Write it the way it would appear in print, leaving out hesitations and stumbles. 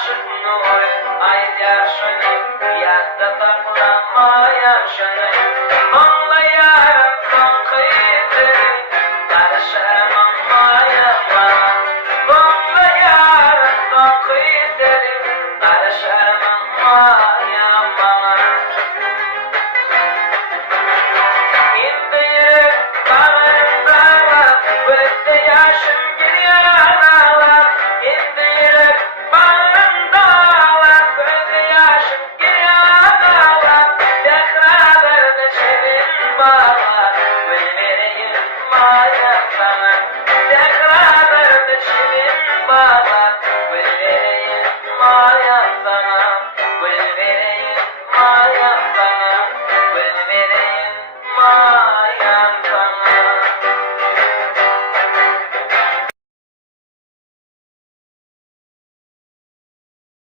aşık nuri aylar şunu yatta taklamayan şunu Onla yarım son kıytırı karışamam mayama Onla yarım son kıytırı karışamam mayama İndirim bağırında var Gözde yaşım gidiyor ağlar İndirim bağırında var Gözde yaşım gidiyor ağlar Tekrarlarını çevin bağlar Gül vereyim maya sana Tekrarlarını çevin bağlar Gül vereyim maya